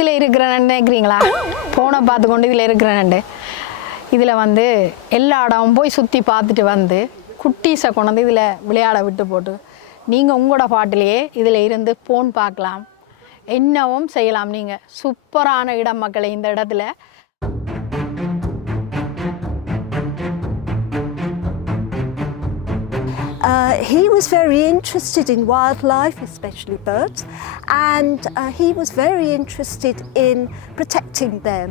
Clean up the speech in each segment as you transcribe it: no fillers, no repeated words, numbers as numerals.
இதில் இருக்கிறேன்னு நினைக்கிறீங்களா? ஃபோனை பார்த்துக்கொண்டு இதில் இருக்கிறேன்ண்டு இதில் வந்து எல்லா இடமும் போய் சுற்றி பார்த்துட்டு வந்து குட்டீஸை கொண்டு வந்து இதில் விளையாட விட்டு போட்டு நீங்கள் உங்களோட பாட்டிலேயே இதில் இருந்து ஃபோன் பார்க்கலாம், என்னவும் செய்யலாம். நீங்கள் சூப்பரான இடம் மக்களை இந்த இடத்துல. He was very interested in wildlife, especially birds, and he was very interested in protecting them.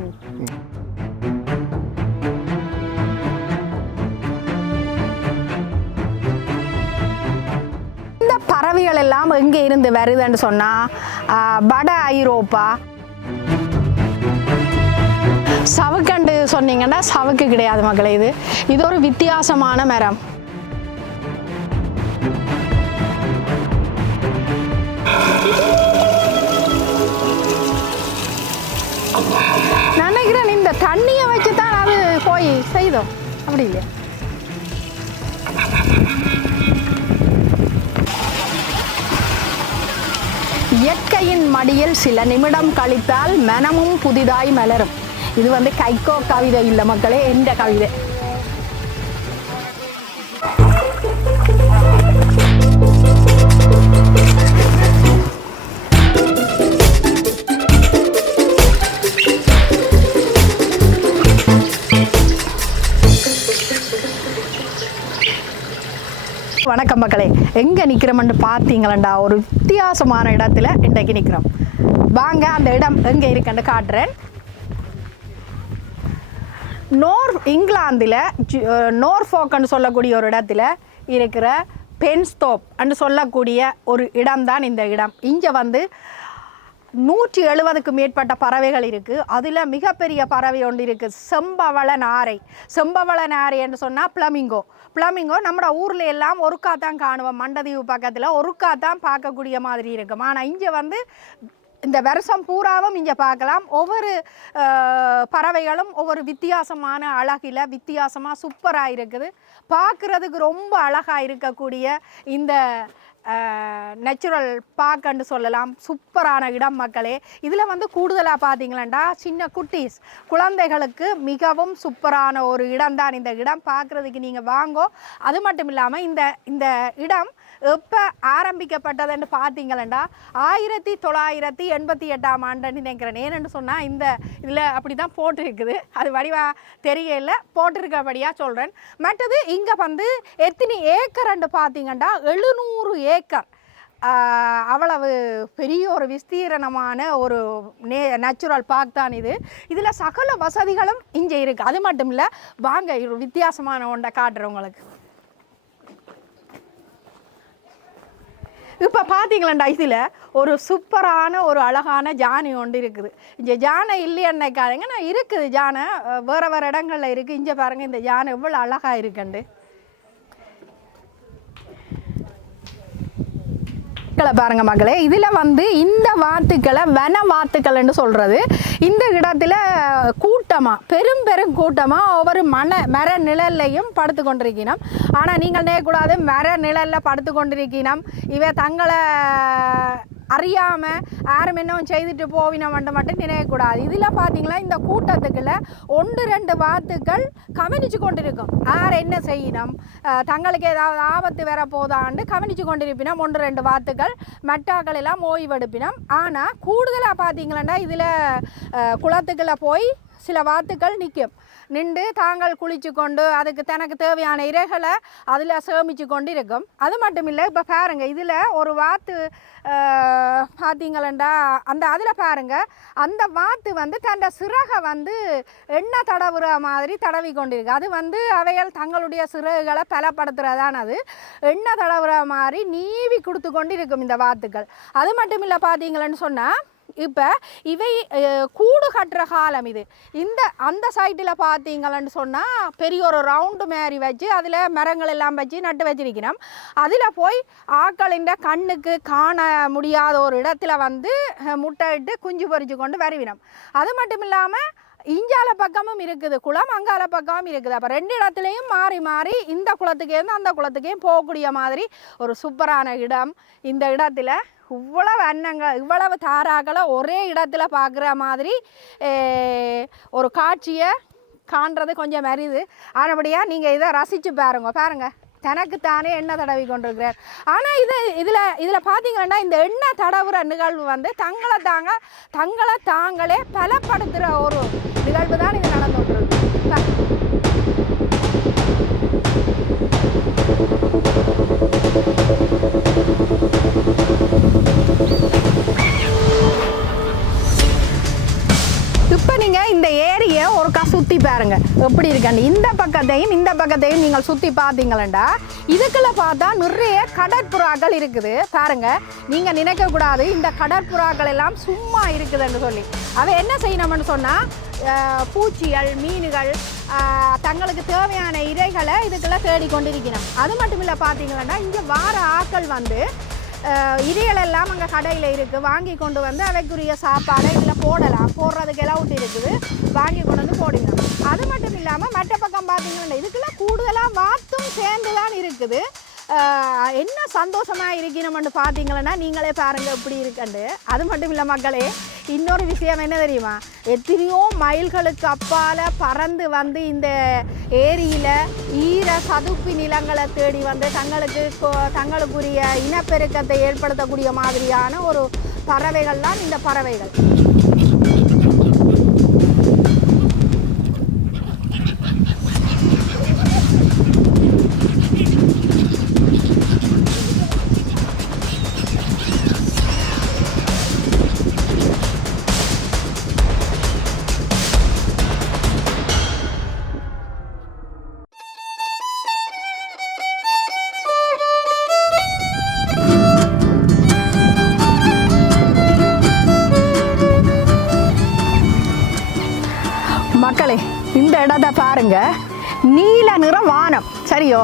இந்த பறவைகள் எல்லாம் எங்கே இருந்து வருதுன்னு சொன்னால் வட ஐரோப்பா. சவுக்கண்டு சொன்னீங்கன்னா சவுக்கு கிடையாது மக்களை, இது ஒரு வித்தியாசமான மரம். நினைக்கிறேன் இந்த தண்ணியை வச்சு தான் அது போய் செய்தோம், அப்படி இல்லையா? இயற்கையின் மடியில் சில நிமிடம் கழித்தால் மனமும் புதிதாய் மலரும். இது வந்து கைகோ கவிதை இல்லை மக்களே, எந்த கவிதை. வணக்கம் மக்களே, எங்கே நிற்கிறோம்னு பார்த்தீங்களா? ஒரு வித்தியாசமான இடத்துல இன்றைக்கு நிற்கிறோம். வாங்க அந்த இடம் எங்கே இருக்குன்னு காட்டுறேன். இங்கிலாந்தில் நோர்ஃபோக்குன்னு சொல்லக்கூடிய ஒரு இடத்துல இருக்கிற பென்ஸ்தோப் என்று சொல்லக்கூடிய ஒரு இடம்தான் இந்த இடம். இங்கே வந்து 170க்கும் மேற்பட்ட பறவைகள் இருக்குது. அதில் மிகப்பெரிய பறவை ஒன்று இருக்குது, செம்பவள நாரை. செம்பவள நாரை என்று சொன்னால் பிளமிங்கோ நம்ம ஊரில் எல்லாம் ஒருக்கா தான் காணுவோம். மண்டதீவு பக்கத்தில் ஒருக்கா தான் பார்க்கக்கூடிய மாதிரி இருக்கும். ஆனால் இங்கே வந்து இந்த வருஷம் பூராவும் இங்கே பார்க்கலாம். ஒவ்வொரு பறவைகளும் ஒவ்வொரு வித்தியாசமான அழகில் வித்தியாசமாக சூப்பராக இருக்குது. பார்க்குறதுக்கு ரொம்ப அழகாக இருக்கக்கூடிய இந்த நேச்சுரல் பார்க்குன்னு சொல்லலாம். சூப்பரான இடம் மக்களே. இதில் வந்து கூடுதலாக பார்த்தீங்களா சின்ன குட்டீஸ் குழந்தைகளுக்கு மிகவும் சூப்பரான ஒரு இடம் தான் இந்த இடம். பார்க்குறதுக்கு நீங்கள் வாங்கோ. அது மட்டும் இல்லாமல் இந்த இடம் எப்போ ஆரம்பிக்கப்பட்டதுன்னு பார்த்தீங்களா 1988ஆம் ஆண்டுன்னு நினைக்கிறேன். ஏன்னு சொன்னால் இந்த இதில் அப்படி தான் போட்டிருக்குது, அது வடிவாக தெரியல, போட்டிருக்கபடியாக சொல்கிறேன். மற்றது இங்கே வந்து எத்தனை ஏக்கர்ன்னு பார்த்தீங்கன்னா 700 ஏக்கர். அவ்வளவு பெரிய ஒரு விஸ்தீரணமான ஒரு நேச்சுரல் பார்க் தான் இது. இதில் சகல வசதிகளும் இங்கே இருக்குது. அது மட்டும் இல்லை, வாங்க ஒரு வித்தியாசமான ஒன்றை காட்டுறவங்களுக்கு. இப்போ பார்த்தீங்களா இதில் ஒரு சூப்பரான ஒரு அழகான ஜானை ஒன்று இருக்குது. இங்கே ஜானை இல்லையன்னைக்காரங்க நான் இருக்குது, ஜானை வேறு இடங்களில் இருக்குது. இங்கே பாருங்கள் இந்த ஜானை எவ்வளோ அழகாக இருக்குண்டு. பாருங்க மக்களே, இதில் வந்து இந்த வாத்துக்களை வன வாத்துக்கள்னு சொல்கிறது. இந்த இடத்துல கூட்டமாக பெரும் கூட்டமாக ஒவ்வொரு மர நிழல்லையும் படுத்து கொண்டிருக்கணும். ஆனால் நீங்கள் நினைக்கக்கூடாது மர நிழலில் படுத்து கொண்டிருக்கணும் இவை தங்களை அறியாமல் யாரும் இன்னும் செய்துட்டு போவினம் மட்டும் நினைக்கக்கூடாது. இதில் பார்த்தீங்களா இந்த கூட்டத்துக்குள்ள 1-2 வாத்துக்கள் கவனித்து கொண்டிருக்கும். யார் என்ன செய்யணும், தங்களுக்கு ஏதாவது ஆபத்து வர போதான்னு கவனித்து கொண்டிருப்பினோம் 1-2 வாத்துக்கள். மட்டாக்கள் எல்லாம் ஓய்வெடுப்பினோம். ஆனால் கூடுதலாக பார்த்தீங்களா இதில் குளத்துக்குள்ளே போய் சில வாத்துக்கள் நின்று தாங்கள் குளிச்சு கொண்டு அதுக்கு தனக்கு தேவையான இறைகளை அதில் சேமித்து கொண்டு இருக்கும். அது மட்டும் இல்லை, இப்போ பாருங்கள் இதில் ஒரு வாத்து பார்த்தீங்களா அதில் பாருங்கள் அந்த வாத்து வந்து தன் சிறகை வந்து எண்ணெய் தடவுற மாதிரி தடவி கொண்டிருக்கு. அது வந்து அவைகள் தங்களுடைய சிறகுகளை பலப்படுத்துகிறதான அது எண்ணெய் தடவுற மாதிரி நீவி கொடுத்து கொண்டு இருக்கும் இந்த வாத்துக்கள். அது மட்டும் இல்லை பார்த்தீங்களன்னு சொன்னால் இப்போ இவை கூடு கட்டுற காலம் இது. அந்த சைட்டில் பார்த்தீங்களன்னு சொன்னால் பெரிய ஒரு ரவுண்டு மாரி வச்சு அதில் மரங்கள் எல்லாம் வச்சு நட்டு வச்சிருக்கணும். அதில் போய் ஆக்களின் கண்ணுக்கு காண முடியாத ஒரு இடத்துல வந்து முட்டையிட்டு குஞ்சு பொறிச்சு கொண்டு வருவினோம். அது மட்டும் இல்லாமல் இஞ்சால பக்கமும் இருக்குது குளம், அங்கால பக்கமும் இருக்குது. அப்போ 2 இடத்துலையும் மாறி மாறி இந்த குளத்துக்கேருந்து அந்த குளத்துக்கேயும் போகக்கூடிய மாதிரி ஒரு சூப்பரான இடம். இந்த இடத்துல இவ்வளவு அன்னங்கள், இவ்வளவு தாராக்களை ஒரே இடத்துல பார்க்குற மாதிரி ஒரு காட்சியை காண்றது கொஞ்சம் அரிது. ஆனபடியாக நீங்கள் இதை ரசித்து பாருங்கள். தனக்குத்தானே எண்ணெய் தடவி கொண்டிருக்கிறார். ஆனால் இதில் பார்த்தீங்கன்னா இந்த எண்ணெய் தடவுற நிகழ்வு வந்து தங்களை தாங்களே பலப்படுத்துகிற ஒரு நிகழ்வு தான் இது நடந்து கொண்டிருக்கு. இப்போ நீங்கள் இந்த ஏரியை ஒருக்கா சுற்றி பாருங்க எப்படி இருக்கான்னு. இந்த பக்கத்தையும் நீங்கள் சுற்றி பார்த்தீங்களா இதுக்குள்ள பார்த்தா நிறைய கடற்புறாக்கள் இருக்குது பாருங்க. நீங்கள் நினைக்கக்கூடாது இந்த கடற்புறாக்கள் எல்லாம் சும்மா இருக்குதுன்னு சொல்லி. அவ என்ன செய்யணும்னு சொன்னால் பூச்சிகள், மீன்கள், தங்களுக்கு தேவையான இறைகளை இதுக்குள்ள தேடிக்கொண்டிருக்கணும். அது மட்டும் இல்லை பார்த்தீங்கன்னா இங்கே வார ஆக்கள் வந்து இறைகளெல்லாம் அங்கே கடையில் இருக்குது, வாங்கி கொண்டு வந்து அவைக்குரிய சாப்பாடை இதில் போடுறதுக்கு எல்லாம் இருக்குது, வாங்கி கொண்டு வந்து போடுங்க. அது மட்டும் இல்லாமல் மற்ற பக்கம் பார்த்தீங்கன்னா இதுக்குள்ள கூடுதலாக வாத்தும் சேர்ந்து தான் இருக்குது. என்ன சந்தோஷமாக இருக்கணும்னு பார்த்தீங்கன்னா நீங்களே பாருங்கள் எப்படி இருக்குண்டு. அது மட்டும் இல்லை மக்களே, இன்னொரு விஷயம் என்ன தெரியுமா, எத்தனையோ மைல்களுக்கு அப்பால் பறந்து வந்து இந்த ஏரியில் ஈர சதுப்பு நிலங்களை தேடி வந்து தங்களுக்குரிய இனப்பெருக்கத்தை ஏற்படுத்தக்கூடிய மாதிரியான ஒரு பறவைகள் தான் இந்த பறவைகள். மக்களே, இந்த இடத்தை பாருங்க, நீல நிற வானம் சரியோ,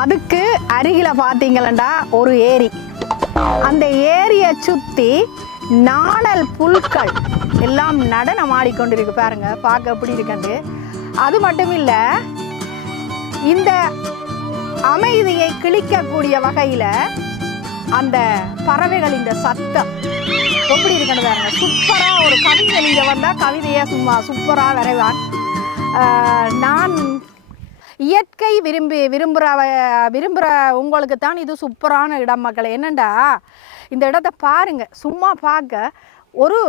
அதுக்கு அருகில் பார்த்தீங்களா ஒரு ஏரி. அந்த ஏரியை சுற்றி நாணல் புல்கள் எல்லாம் நடனம் ஆடிக்கொண்டிருக்கு பாருங்க, பார்க்க எப்படி இருக்குண்டு. அது மட்டும் இல்லை, இந்த அமைதியை கிழிக்கக்கூடிய வகையில் அந்த பறவைகளின் சத்தம் எப்படி இருக்குன்னு பாருங்க. சூப்பராக ஒரு கவிஞர் இங்கே வந்தால் கவிதையை சும்மா சூப்பராக வரைவான். நான் இயற்கை விரும்புகிற உங்களுக்கு தான் இது சூப்பரான இடம் மக்களே. என்னண்டா இந்த இடத்த பாருங்க, சும்மா பார்க்க ஒரு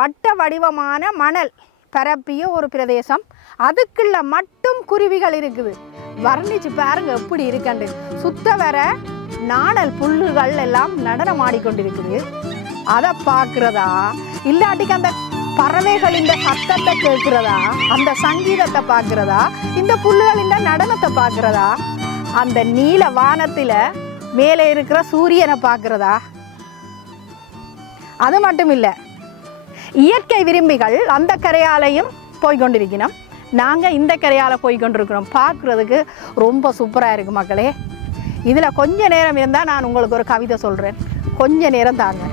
வட்ட வடிவமான மணல் பரப்பிய ஒரு பிரதேசம், அதுக்குள்ள மட்டும் குருவிகள் இருக்குது. வர்ணிச்சு பாருங்க எப்படி இருக்கண்டு. சுத்த வர நாணல் புல்லுகள் எல்லாம் நடனம் ஆடிக்கொண்டிருக்குது. அதை பார்க்குறதா இல்லாட்டிக்கு அந்த பறவைகளின் சத்தத்தை கேட்கிறதா, அந்த சங்கீதத்தை பார்க்குறதா, இந்த புல்லுகளின் நடனத்தை பார்க்குறதா, அந்த நீல வானத்தில் மேலே இருக்கிற சூரியனை பார்க்குறதா. அது மட்டும் இல்லை, இயற்கை விரும்பிகள் அந்த கரையாலையும் போய்கொண்டிருக்கணும், நாங்கள் இந்த கரையால் போய்கொண்டிருக்கிறோம். பார்க்குறதுக்கு ரொம்ப சூப்பராக இருக்குது மக்களே. இதில் கொஞ்ச நேரம் இருந்தால் நான் உங்களுக்கு ஒரு கவிதை சொல்கிறேன், கொஞ்ச நேரம் தாங்க.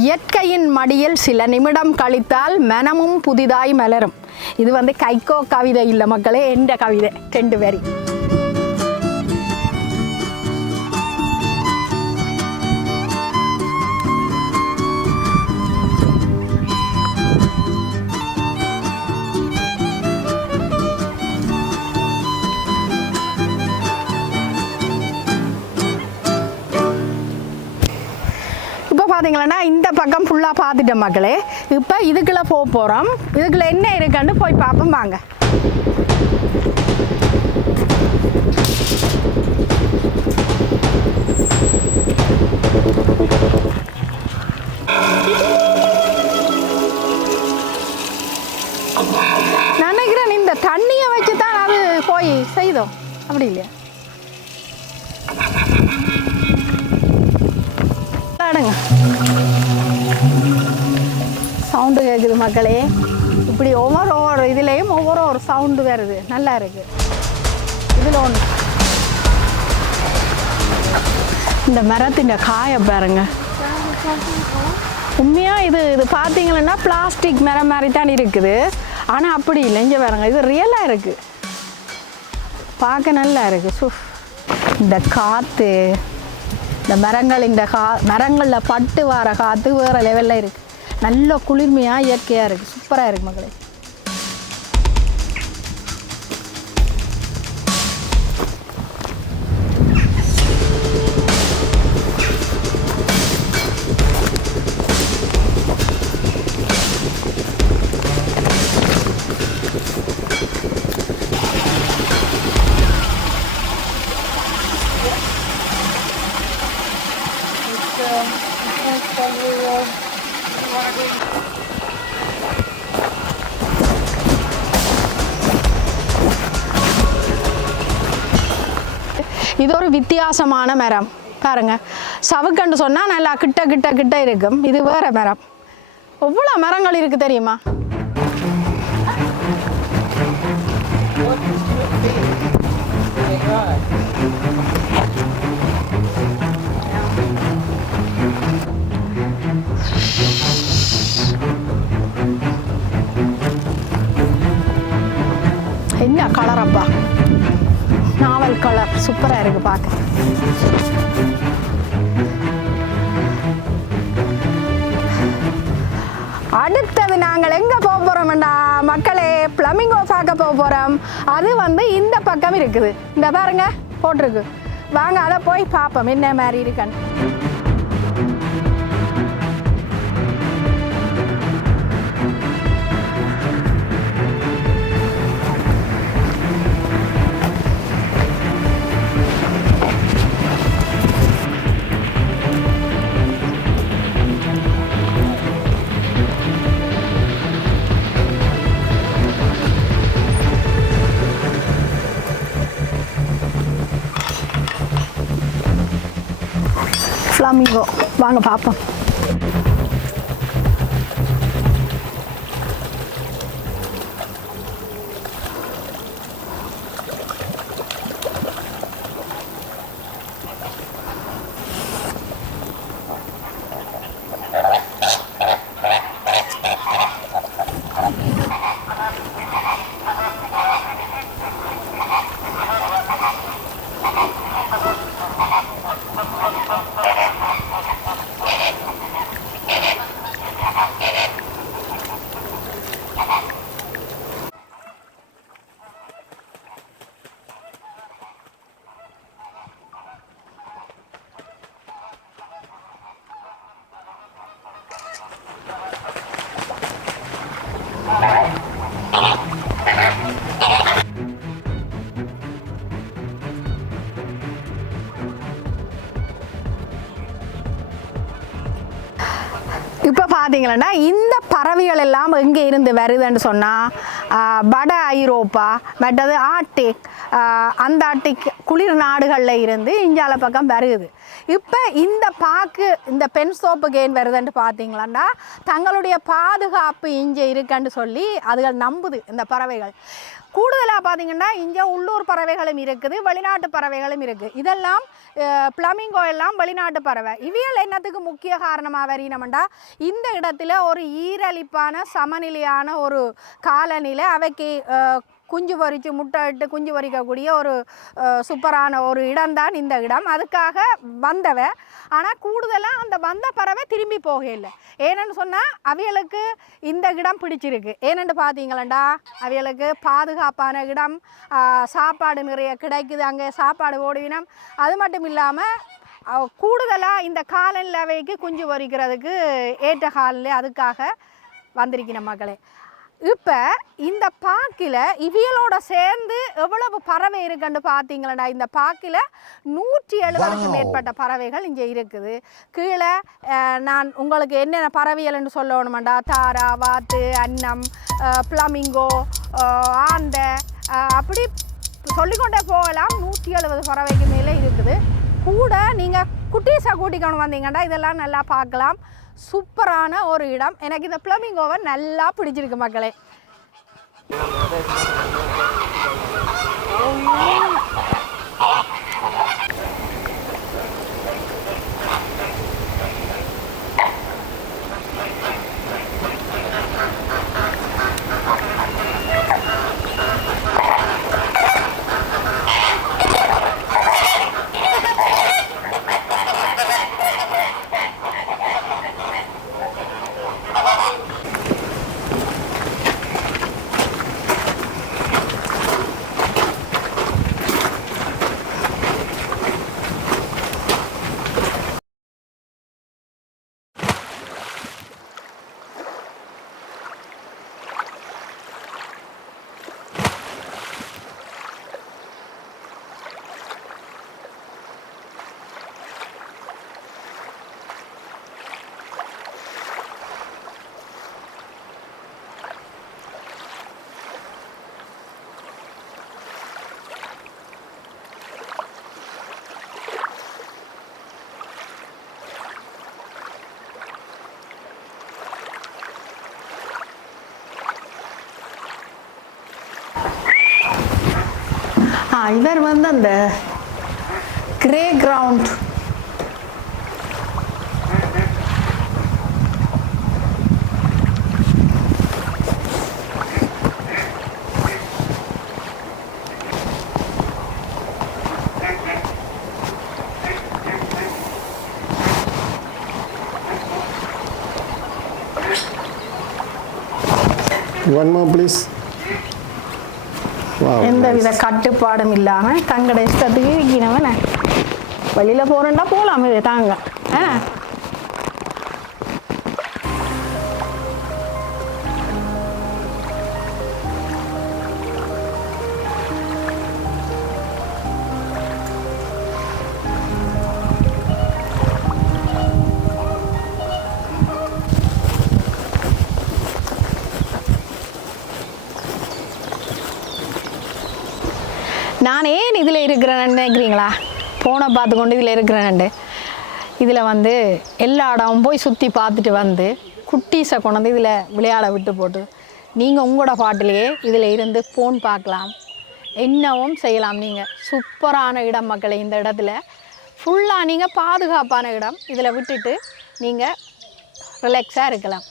இயற்கையின் மடியில் சில நிமிடம் கழித்தால் மனமும் புதிதாய் மலரும். இது வந்து கைகோ கவிதை இல்லை மக்களே, என்ற கவிதை 2 வரி. பார்த்தீங்களா இந்த பக்கம் ஃபுல்லாக பார்த்துட்டேன் மக்களே. இப்போ இதுக்குள்ளே போகிறோம். இதுக்குள்ளே என்ன இருக்குன்னு போய் பார்ப்போம் வாங்க. நினைக்கிறேன் இந்த தண்ணியை வச்சு தான் அது போய் செய்தோம், அப்படி இல்லையா? அடுங்க சவுண்டு கேட்குது மக்களே. இப்படி ஒவ்வொரு இதுலேயும் ஒவ்வொரு சவுண்டு வருது, நல்லா இருக்குது. இதில் ஒன்று இந்த மரத்தின் காய பாருங்க. உண்மையாக இது பார்த்தீங்கன்னா பிளாஸ்டிக் மரம் மாதிரி தான் இருக்குது. ஆனால் அப்படி இல்லை, இங்கே பாருங்க, இது ரியலாக இருக்குது, பார்க்க நல்லா இருக்குது. இந்த காற்று, இந்த மரங்கள், மரங்களில் பட்டு வர காற்று வேறு லெவலில் இருக்குது. நல்ல குளிர்மையாக இயற்கையாக இருக்குது, சூப்பராக இருக்குது மக்களே. இது ஒரு வித்தியாசமான மரம் பாருங்க. சவுக்கண்டு சொன்னால் நல்லா கிட்ட கிட்ட கிட்ட இருக்கும். இது வேற மரம். எவ்வளோ மரங்கள் இருக்குது தெரியுமா? என்ன கலரப்பா, நாவல் கலர், சூப்பராக இருக்குது பார்க்க. அடுத்தது நாங்கள் எங்கே போக போகிறோம்டா மக்களே, ஃப்ளமிங்கோ பார்க்க போக போகிறோம். அது வந்து இந்த பக்கம் இருக்குது, இந்த பாருங்க போட்டிருக்கு. வாங்க அதை போய் பார்ப்போம் என்ன மாதிரி இருக்கான்னு. ஃப்ளமிங்கோ வாங்க பார்ப்போம். இப்போ பார்த்தீங்களன்னா இந்த பறவைகள் எல்லாம் எங்கே இருந்து வருதுன்னு சொன்னால் வட ஐரோப்பா, மற்றது ஆர்டிக், அந்தார்டிக் குளிர் நாடுகளில் இருந்து இந்தியால பக்கம் வருது. இப்போ இந்த பாக்கு, இந்த பென்சோப்புக்கு ஏன் வருதுன்னு பார்த்தீங்களாண்டா தங்களுடைய பாதுகாப்பு இங்கே இருக்குன்னு சொல்லி அதுகள் நம்புது இந்த பறவைகள். கூடுதலாக பார்த்தீங்கன்னா இங்கே உள்ளூர் பறவைகளும் இருக்குது, வெளிநாட்டு பறவைகளும் இருக்குது. இதெல்லாம் ஃப்ளமிங்கோ எல்லாம் வெளிநாட்டு பறவை. இவைகள் என்னத்துக்கு முக்கிய காரணமாக வரினோம்டா இந்த இடத்துல ஒரு ஈரலிப்பான சமநிலையான ஒரு காலநிலை, அவைக்கு குஞ்சு பொறித்து முட்டை இட்டு குஞ்சு பொறிக்கக்கூடிய ஒரு சூப்பரான ஒரு இடம்தான் இந்த இடம். அதுக்காக வந்தவ. ஆனால் கூடுதலாக அந்த வந்த பறவை திரும்பி போக இல்லை. ஏன்னு சொன்னால் அவைகளுக்கு இந்த இடம் பிடிச்சிருக்கு. ஏனென்று பார்த்தீங்களா அவைகளுக்கு பாதுகாப்பான இடம், சாப்பாடு நிறைய கிடைக்குது, அங்கே சாப்பாடு ஓடுவினம். அது மட்டும் இல்லாமல் கூடுதலாக இந்த காலநிலைக்கு குஞ்சு பொறிக்கிறதுக்கு ஏற்ற காலநிலை, அதுக்காக வந்திருக்கிற மக்களே. இப்போ இந்த பாக்கில் இவியலோட சேர்ந்து எவ்வளவு பறவை இருக்குன்னு பார்த்தீங்களா, இந்த பாக்கில் 170க்கு மேற்பட்ட பறவைகள் இங்கே இருக்குது. கீழே நான் உங்களுக்கு என்னென்ன பறவைகள்னு சொல்லணுமாண்டா, தாரா, வாத்து, அன்னம், ஃப்ளமிங்கோ, ஆந்தை, அப்படி சொல்லிக்கொண்டே போகலாம். 170 பறவைக்கு மேலே இருக்குது. கூட நீங்கள் குட்டீஸாக கூட்டிக்கொண்டு வந்தீங்கன்னா இதெல்லாம் நல்லா பார்க்கலாம். சூப்பரான ஒரு இடம். எனக்கு இந்த ஃப்ளமிங்கோவை நல்லா பிடிச்சிருக்கு மக்களே. இவர் வந்து அந்த grey ground One more, please. Wow. எந்தவித கட்டுப்பாடும் இல்லாமல் தங்களோட இஷ்டத்துக்கு இருக்கிறவன வெளியில் போகிறேன்டா போகலாம் இது தாங்க. நான் ஏன் இதில் இருக்கிறேன்னு நினைக்கிறீங்களா? ஃபோனை பார்த்துக்கொண்டு இதில் இருக்கிறேன்ண்டு. இதில் வந்து எல்லா இடமும் போய் சுற்றி பார்த்துட்டு வந்து குட்டீஸை கொண்டு வந்து இதில் விளையாட விட்டு போட்டு நீங்கள் உங்களோட பாட்டிலேயே இதில் இருந்து ஃபோன் பார்க்கலாம், என்னவும் செய்யலாம். நீங்கள் சூப்பரான இடம் மக்களே. இந்த இடத்துல ஃபுல்லாக நீங்கள் பாதுகாப்பான இடம். இதில் விட்டுட்டு நீங்கள் ரிலாக்ஸாக இருக்கலாம்.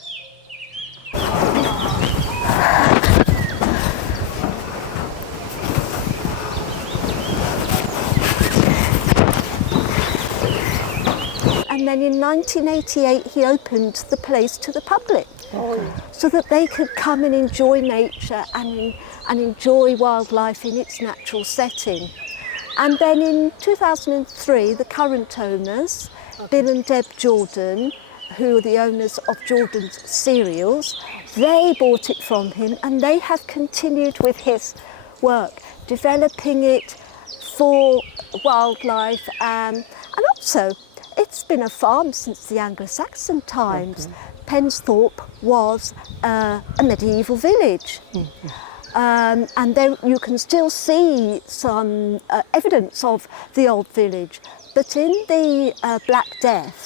And then in 1988 he opened the place to the public, so that they could come and enjoy nature and enjoy wildlife in its natural setting. And then in 2003 the current owners, Bill and Deb Jordan, who are the owners of Jordan's Cereals, they bought it from him and they have continued with his work, developing it for wildlife and also it's been a farm since the Anglo-Saxon times. Pensthorpe was a medieval village. And there you can still see some evidence of the old village. But in the Black Death,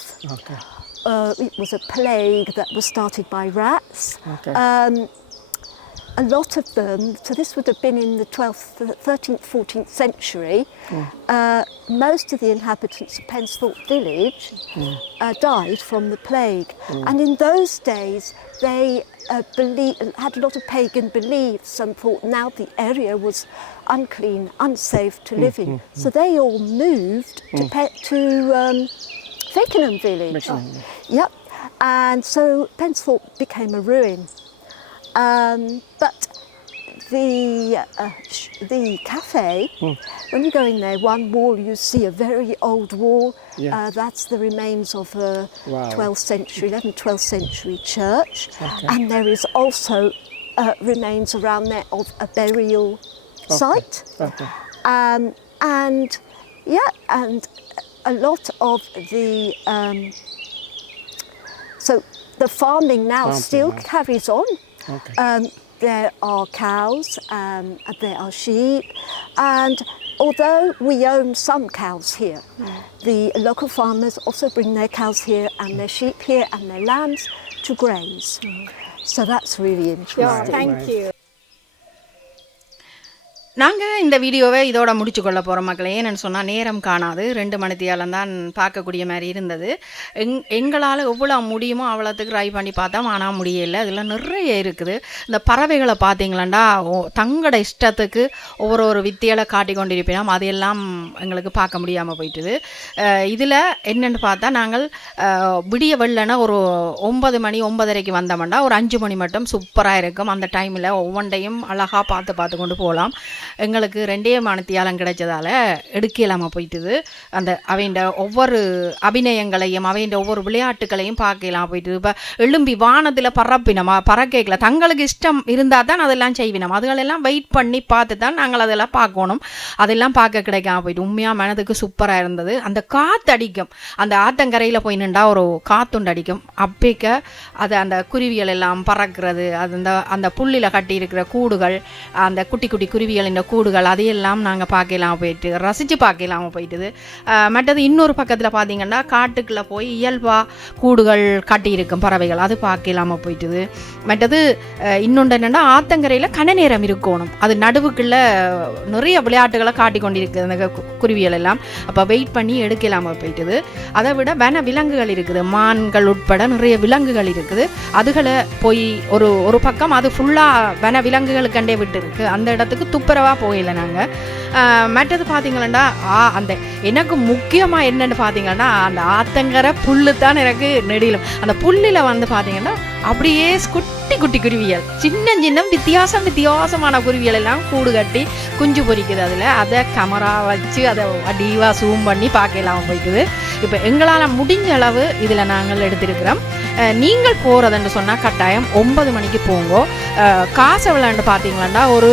it was a plague that was started by rats. A lot of them, so this would have been in the 12th, 13th, 14th century, most of the inhabitants of Pensthorpe village died from the plague. And in those days they had a lot of pagan beliefs and thought now the area was unclean, unsafe to live in. So they all moved to Fakenham village. Yep. And so Pensthorpe became a ruin. But the cafe, when you go in there, one wall you see a very old wall. That's the remains of a 12th century, 11th, 12th century church. And there is also remains around there of a burial site. And a lot of the so the farming now still carries on. There are cows, there are sheep, and although we own some cows here, the local farmers also bring their cows here and their sheep here and their lambs to graze. So that's really interesting. Thank you. நாங்கள் இந்த வீடியோவை இதோட முடிச்சு கொள்ள போகிறோம் மக்களே. ஏன்னு சொன்னால் நேரம் காணாது, 2 மணித்தியாலம் தான் பார்க்கக்கூடிய மாதிரி இருந்தது. எங்களால் எவ்வளோ முடியுமோ அவ்வளோத்துக்கு ட்ரை பண்ணி பார்த்தோம், ஆனால் முடியலை. அதில் நிறைய இருக்குது. இந்த பறவைகளை பார்த்தீங்களாண்டா தங்களோட இஷ்டத்துக்கு ஒவ்வொரு வித்தியால காட்டி கொண்டிருப்பினோம், அதையெல்லாம் எங்களுக்கு பார்க்க முடியாமல் போயிட்டுது. இதில் என்னென்னு பார்த்தா நாங்கள் விடிய வெள்ளன ஒரு 9 மணி 9:30 வந்தோம்னா ஒரு 5 மணி மட்டும் சூப்பராக இருக்கும். அந்த டைமில் ஒவ்வொன்றையும் அழகாக பார்த்து கொண்டு போகலாம். எங்களுக்கு 2 மணித்தியாலம் கிடைச்சதால் எடுக்க இல்லாமல் போயிட்டுது. அந்த அவைண்ட ஒவ்வொரு அபிநயங்களையும் அவைண்ட ஒவ்வொரு விளையாட்டுகளையும் பார்க்கலாம் போயிட்டுது. இப்போ எழும்பி வானத்தில் பறப்பினமா பறக்கல தங்களுக்கு இஷ்டம் இருந்தால் தான் அதெல்லாம் செய்வினோம். அதுகளெல்லாம் வெயிட் பண்ணி பார்த்து தான் நாங்கள் அதெல்லாம் பார்க்கணும். அதெல்லாம் பார்க்க கிடைக்காம போயிட்டு உண்மையாக மனதுக்கு சூப்பராக இருந்தது. அந்த காற்று அடிக்கும், அந்த ஆத்தங்கரையில் போய் நின்றா ஒரு காத்துண்டு அடிக்கும். அப்பேக்க அது அந்த குருவிகள் எல்லாம் பறக்கிறது, அது அந்த புல்லில் கட்டி இருக்கிற கூடுகள், அந்த குட்டி குட்டி குருவிகள் இந்த கூடுகள், அதையெல்லாம் நாங்கள் பார்க்கலாம் போயிட்டு ரசித்து பார்க்கலாமல் போயிட்டுது. மற்றது இன்னொரு பக்கத்தில் பார்த்தீங்கன்னா காட்டுக்குள்ளே போய் இயல்பாக கூடுகள் கட்டியிருக்கும் பறவைகள், அது பார்க்கலாமல் போயிட்டுது. மற்றது இன்னொன்று என்னென்னா ஆத்தங்கரையில் கன நேரம் இருக்கணும், அது நடுவுக்குள்ளே நிறைய விளையாட்டுகளை காட்டி கொண்டிருக்குது அந்த குருவிகள் எல்லாம். அப்போ வெயிட் பண்ணி எடுக்கலாமல் போயிட்டுது. அதை விட வன விலங்குகள் இருக்குது, மான்கள் உட்பட நிறைய விலங்குகள் இருக்குது. அதுகளை போய் ஒரு பக்கம் அது ஃபுல்லாக வன விலங்குகளுக்கண்டே விட்டு இருக்குது. அந்த இடத்துக்கு துப்புரவாக போகலை நாங்கள். மற்றது பார்த்தீங்களா அந்த எனக்கு முக்கியமாக என்னென்னு பார்த்தீங்கன்னா அந்த ஆத்தங்கரை புல்லு தான் எனக்கு நெடிலும். அந்த புல்லில் வந்து பார்த்தீங்கன்னா அப்படியே குட்டி குட்டி குருவியல், சின்ன வித்தியாசமான குருவியல் எல்லாம் கூடு கட்டி குஞ்சு பொறிக்குது. அதில் அதை கேமரா வச்சு அதை டீவாக ஜூம் பண்ணி பார்க்கலாம் போய்க்குது. இப்போ எங்களால் முடிஞ்ச அளவு இதில் நாங்கள் எடுத்திருக்கிறோம். நீங்கள் போகிறதுன்னு சொன்னால் கட்டாயம் 9 மணிக்கு போங்கோ. காசை விளையாண்டு பார்த்தீங்களாண்டா ஒரு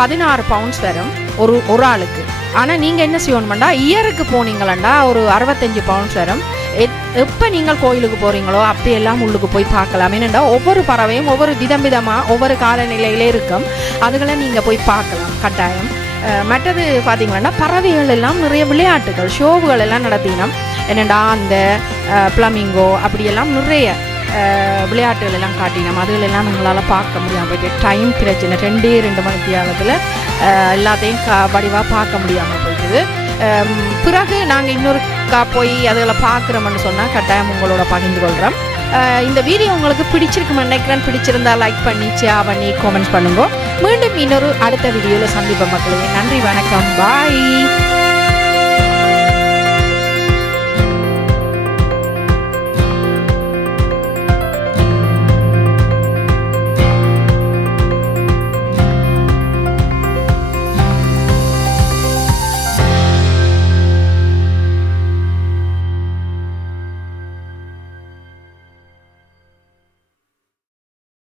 16 பவுண்ட்ஸ் வரும் ஒரு ஆளுக்கு. ஆனால் நீங்கள் என்ன செய்யணுமெண்டா இயருக்கு போனீங்களாண்டா ஒரு 65 பவுண்ட்ஸ் வரும். எப்போ நீங்கள் கோயிலுக்கு போகிறீங்களோ அப்படியெல்லாம் உள்ளுக்கு போய் பார்க்கலாம். ஏனெண்டா ஒவ்வொரு பறவையும் ஒவ்வொரு விதமாக ஒவ்வொரு காலநிலையிலே இருக்கும், அதுகளை நீங்கள் போய் பார்க்கலாம் கட்டாயம். மற்றது பார்த்தீங்கன்னா பறவைகள் எல்லாம் நிறைய விளையாட்டுகள் ஷோவுகள் எல்லாம் நடத்தினோம். என்னென்னா அந்த பிளமிங்கோ அப்படியெல்லாம் நிறைய விளையாட்டுகள் எல்லாம் காட்டினோம். அதுகளெல்லாம் நம்மளால் பார்க்க முடியாமல் போயிட்டு டைம் பிரச்சனை 2 மணித்தியாலத்தில் எல்லாத்தையும் வடிவாக பார்க்க முடியாமல் போயிட்டுது. பிறகு நாங்கள் இன்னொரு போய் அதுகளை பார்க்குறோம்னு சொன்னால் கட்டாயம் உங்களோட பகிர்ந்து கொள்கிறோம். இந்த வீடியோ உங்களுக்கு பிடிச்சிருக்குன்னு நினைக்கிறேன். பிடிச்சிருந்தா லைக் பண்ணி ஷேர் பண்ணி கமெண்ட்ஸ் பண்ணுங்க. மீண்டும் இன்னொரு அடுத்த வீடியோவில் சந்திப்போம் மக்களே. நன்றி, வணக்கம், பாய்.